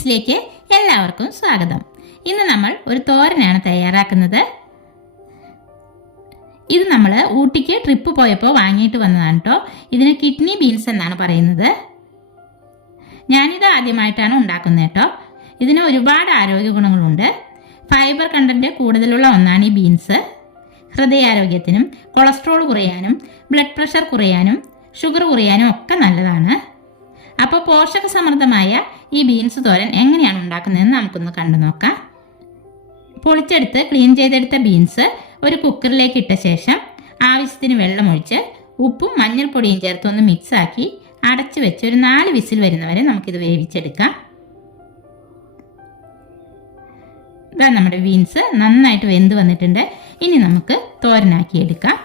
ബീൻസിലേക്ക് എല്ലാവർക്കും സ്വാഗതം. ഇന്ന് നമ്മൾ ഒരു തോരനാണ് തയ്യാറാക്കുന്നത്. ഇത് നമ്മൾ ഊട്ടിക്ക് ട്രിപ്പ് പോയപ്പോൾ വാങ്ങിയിട്ട് വന്നതാണ് കേട്ടോ. ഇതിന് കിഡ്നി ബീൻസ് എന്നാണ് പറയുന്നത്. ഞാനിത് ആദ്യമായിട്ടാണ് ഉണ്ടാക്കുന്നത് കേട്ടോ. ഇതിന് ഒരുപാട് ആരോഗ്യ ഗുണങ്ങളുണ്ട്. ഫൈബർ കണ്ടന്റ് കൂടുതലുള്ള ഒന്നാണ് ഈ ബീൻസ്. ഹൃദയാരോഗ്യത്തിനും കൊളസ്ട്രോൾ കുറയാനും ബ്ലഡ് പ്രഷർ കുറയാനും ഷുഗർ കുറയാനും ഒക്കെ നല്ലതാണ്. അപ്പോൾ പോഷക സമൃദ്ധമായ ഈ ബീൻസ് തോരൻ എങ്ങനെയാണ് ഉണ്ടാക്കുന്നതെന്ന് നമുക്കൊന്ന് കണ്ടു നോക്കാം. പൊളിച്ചെടുത്ത് ക്ലീൻ ചെയ്തെടുത്ത ബീൻസ് ഒരു കുക്കറിലേക്ക് ഇട്ട ശേഷം ആവശ്യത്തിന് വെള്ളമൊഴിച്ച് ഉപ്പും മഞ്ഞൾപ്പൊടിയും ചേർത്ത് ഒന്ന് മിക്സാക്കി അടച്ചു വെച്ച് ഒരു 4 വിസിൽ വരുന്നവരെ നമുക്കിത് വേവിച്ചെടുക്കാം. ഇതാ നമ്മുടെ ബീൻസ് നന്നായിട്ട് വെന്ത് വന്നിട്ടുണ്ട്. ഇനി നമുക്ക് തോരനാക്കി എടുക്കാം.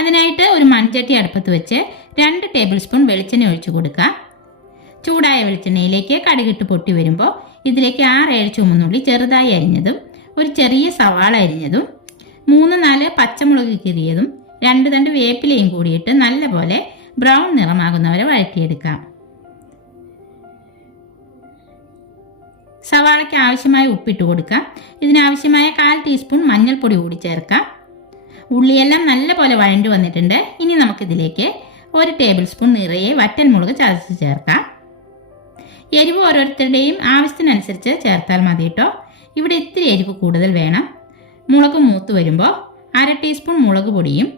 അതിനായിട്ട് ഒരു മൺചട്ടി അടുപ്പത്ത് വെച്ച് 2 ടേബിൾ സ്പൂൺ വെളിച്ചെണ്ണ ഒഴിച്ചു കൊടുക്കാം. ചൂടായ വെളിച്ചെണ്ണയിലേക്ക് കടുകിട്ട് പൊട്ടി വരുമ്പോൾ ഇതിലേക്ക് 6-7 ചുമന്നുള്ളി ചെറുതായി അരിഞ്ഞതും ഒരു ചെറിയ സവാള അരിഞ്ഞതും 3-4 പച്ചമുളക് കീറിയതും 2 തണ്ട് വേപ്പിലയും കൂടിയിട്ട് നല്ലപോലെ ബ്രൗൺ നിറമാകുന്നവരെ വഴറ്റിയെടുക്കാം. സവാളയ്ക്ക് ആവശ്യമായ ഉപ്പിട്ട് കൊടുക്കാം. ഇതിനാവശ്യമായ 1/4 ടീസ്പൂൺ മഞ്ഞൾപ്പൊടി കൂടി ചേർക്കാം. ഉള്ളിയെല്ലാം നല്ലപോലെ വഴണ്ടു വന്നിട്ടുണ്ട്. ഇനി നമുക്കിതിലേക്ക് 1 ടേബിൾ സ്പൂൺ നിറയെ വറ്റൽമുളക് ചതച്ച് ചേർക്കാം. എരിവ് ഓരോരുത്തരുടെയും ആവശ്യത്തിനനുസരിച്ച് ചേർത്താൽ മതി കേട്ടോ. ഇവിടെ ഇത്തിരി എരിവ് കൂടുതൽ വേണം. മുളക് മൂത്ത് വരുമ്പോൾ 1/2 ടീസ്പൂൺ മുളക് പൊടിയും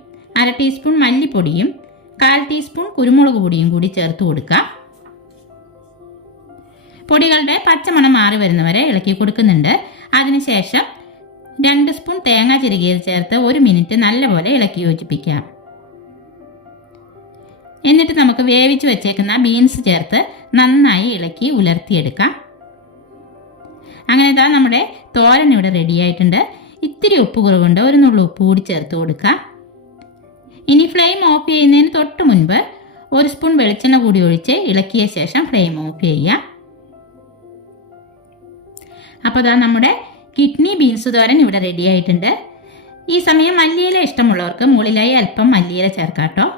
1/2 ടീസ്പൂൺ മല്ലിപ്പൊടിയും 1/4 ടീസ്പൂൺ കുരുമുളക് പൊടിയും കൂടി ചേർത്ത് കൊടുക്കാം. പൊടികളുടെ പച്ചമണം മാറി വരുന്നവരെ ഇളക്കി കൊടുക്കുന്നുണ്ട്. അതിനുശേഷം 2 സ്പൂൺ തേങ്ങ ചിരകിയത് ചേർത്ത് 1 മിനിറ്റ് നല്ലപോലെ ഇളക്കി യോജിപ്പിക്കാം. എന്നിട്ട് നമുക്ക് വേവിച്ച് വെച്ചേക്കുന്ന ബീൻസ് ചേർത്ത് നന്നായി ഇളക്കി ഉലർത്തിയെടുക്കാം. അങ്ങനെ ഇതാ നമ്മുടെ തോരൻ ഇവിടെ റെഡി ആയിട്ടുണ്ട്. ഇത്തിരി ഉപ്പ് കുറവുണ്ട്. ഒരു നുള്ളു ഉപ്പ് കൂടി ചേർത്ത് കൊടുക്കാം. ഇനി ഫ്ലെയിം ഓഫ് ചെയ്യുന്നതിന് തൊട്ട് മുൻപ് 1 സ്പൂൺ വെളിച്ചെണ്ണ കൂടി ഒഴിച്ച് ഇളക്കിയ ശേഷം ഫ്ലെയിം ഓഫ് ചെയ്യാം. അപ്പോൾ ഇതാ നമ്മുടെ കിഡ്നി ബീൻസ് തോരൻ ഇവിടെ റെഡി ആയിട്ടുണ്ട്. ഈ സമയം മല്ലിയില ഇഷ്ടമുള്ളവർക്ക് മുകളിലായി അല്പം മല്ലിയില ചേർക്കാം കേട്ടോ.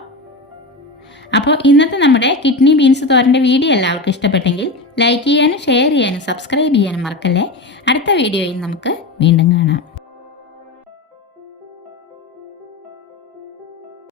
അപ്പോൾ ഇന്നത്തെ നമ്മുടെ കിഡ്നി ബീൻസ് തോരൻ്റെ വീഡിയോ എല്ലാവർക്കും ഇഷ്ടപ്പെട്ടെങ്കിൽ ലൈക്ക് ചെയ്യാനും ഷെയർ ചെയ്യാനും സബ്സ്ക്രൈബ് ചെയ്യാനും മറക്കല്ലേ. അടുത്ത വീഡിയോയിൽ നമുക്ക് വീണ്ടും കാണാം.